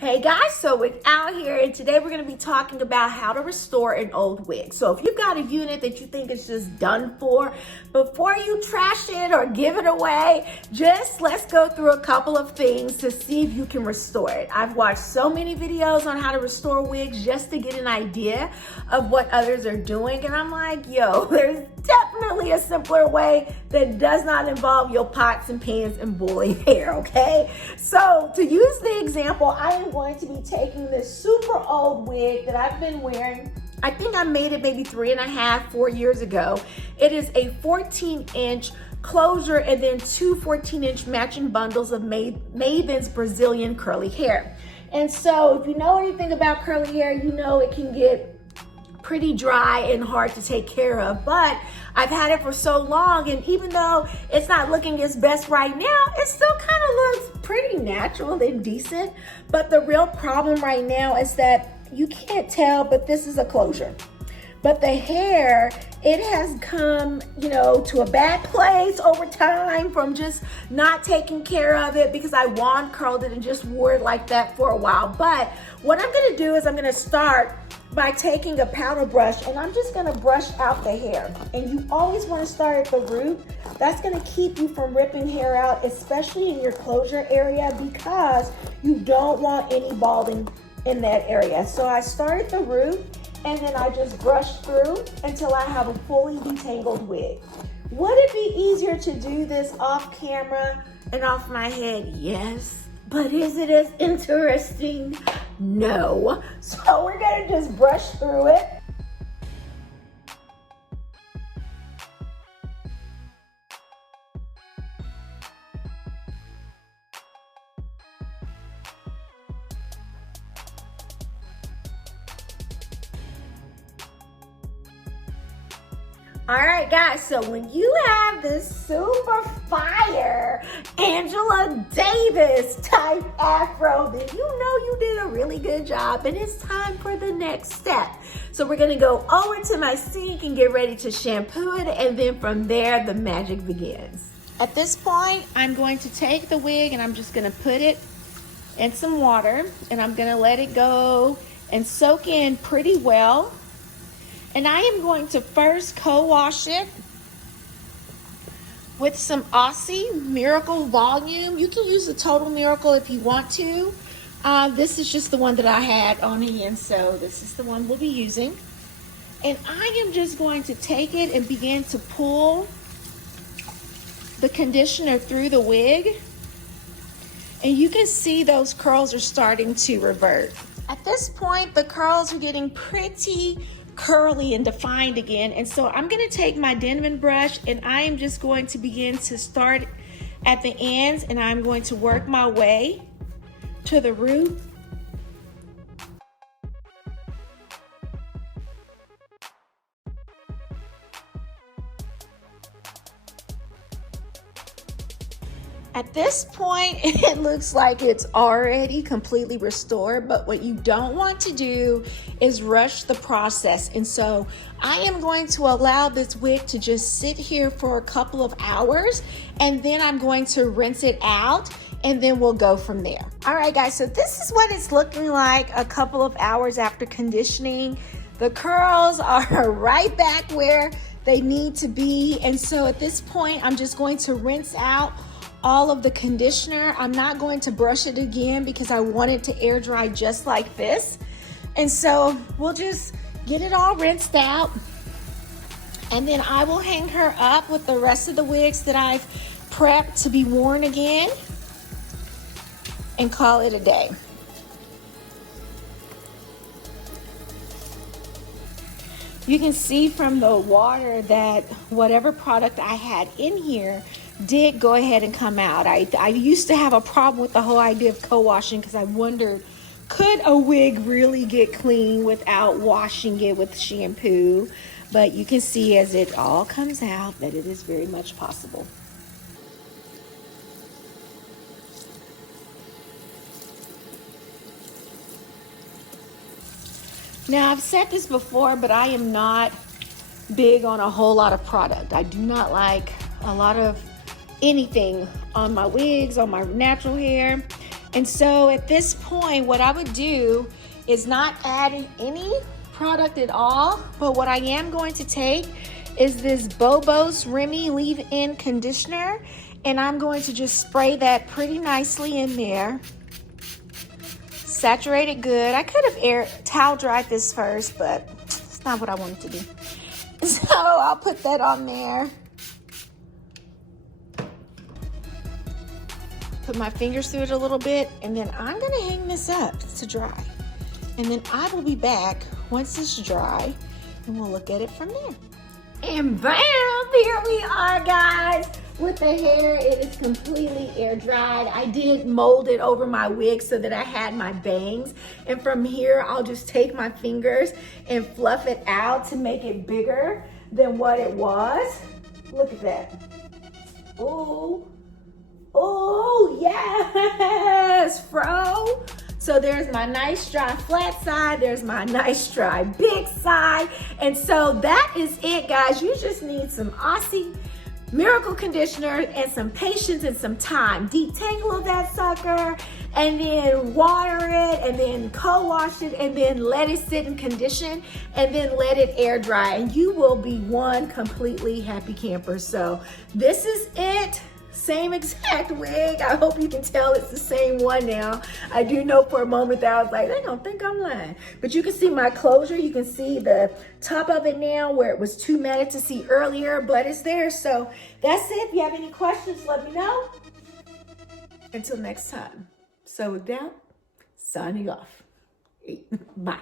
Hey guys, so we're out here and today we're going to be talking about how to restore an old wig. So if you've got a unit that you think is just done for, before you trash it or give it away, let's go through a couple of things to see if you can restore it. I've watched so many videos on how to restore wigs just to get an idea of what others are doing, and I'm like, yo, there's definitely a simpler way that does not involve your pots and pans and boiling hair, okay? So to use the example, I am going to be taking this super old wig that I've been wearing. I think I made it maybe 3.5, 4 years ago. It is a 14-inch closure and then two 14-inch matching bundles of Maven's Brazilian curly hair. And so if you know anything about curly hair, you know it can get pretty dry and hard to take care of, but I've had it for so long, and even though it's not looking its best right now, it still kind of looks pretty natural and decent. But the real problem right now is that you can't tell, but this is a closure. But the hair, it has come, to a bad place over time from just not taking care of it because I wand curled it and just wore it like that for a while. But what I'm gonna do is I'm gonna start by taking a powder brush and I'm just gonna brush out the hair. And you always wanna start at the root. That's gonna keep you from ripping hair out, especially in your closure area, because you don't want any balding in that area. So I start at the root and then I just brush through until I have a fully detangled wig. Would it be easier to do this off camera and off my head? Yes. But is it as interesting? No. So we're gonna just brush through it. All right, guys, so when you have this super fire Angela Davis type afro, then you know you did a really good job, and it's time for the next step. So we're gonna go over to my sink and get ready to shampoo it, and then from there, the magic begins. At this point, I'm going to take the wig and I'm just gonna put it in some water, and I'm gonna let it go and soak in pretty well. And I am going to first co-wash it with some Aussie Miracle Volume. You can use the Total Miracle if you want to. This is just the one that I had on hand, so this is the one we'll be using. And I am just going to take it and begin to pull the conditioner through the wig. And you can see those curls are starting to revert. At this point, the curls are getting pretty curly and defined again, and so I'm going to take my Denman brush and I am just going to begin to start at the ends, and I'm going to work my way to the root. At this point, it looks like it's already completely restored, but what you don't want to do is rush the process. And so I am going to allow this wig to just sit here for a couple of hours, and then I'm going to rinse it out, and then we'll go from there. All right, guys, so this is what it's looking like a couple of hours after conditioning. The curls are right back where they need to be. And so at this point, I'm just going to rinse out all of the conditioner. I'm not going to brush it again because I want it to air dry just like this. And so we'll just get it all rinsed out, and then I will hang her up with the rest of the wigs that I've prepped to be worn again and call it a day. You can see from the water that whatever product I had in here did go ahead and come out. I used to have a problem with the whole idea of co-washing because I wondered, could a wig really get clean without washing it with shampoo? But you can see as it all comes out that it is very much possible. Now, I've said this before, but I am not big on a whole lot of product. I do not like a lot of anything on my wigs, on my natural hair. And so at this point, what I would do is not add any product at all, but what I am going to take is this Bobos Remy leave-in conditioner, and I'm going to just spray that pretty nicely in there. Saturate it good. I could have towel dried this first, but it's not what I wanted to do. So I'll put that on there. Put my fingers through it a little bit, and then I'm gonna hang this up to dry. And then I will be back once it's dry, and we'll look at it from there. And bam, here we are, guys. With the hair, it is completely air dried. I did mold it over my wig so that I had my bangs. And from here, I'll just take my fingers and fluff it out to make it bigger than what it was. Look at that. Ooh. Oh, yes, fro. So there's my nice dry flat side. There's my nice dry big side. And so that is it, guys. You just need some Aussie Miracle Conditioner and some patience and some time. Detangle that sucker and then water it and then co-wash it and then let it sit and condition and then let it air dry, and you will be one completely happy camper. So this is it. Same exact wig. I hope you can tell it's the same one now. I do know for a moment that I was like, they don't think I'm lying. But you can see my closure. You can see the top of it now where it was too matted to see earlier, but it's there. So that's it. If you have any questions, let me know. Until next time. So with that, signing off. Bye.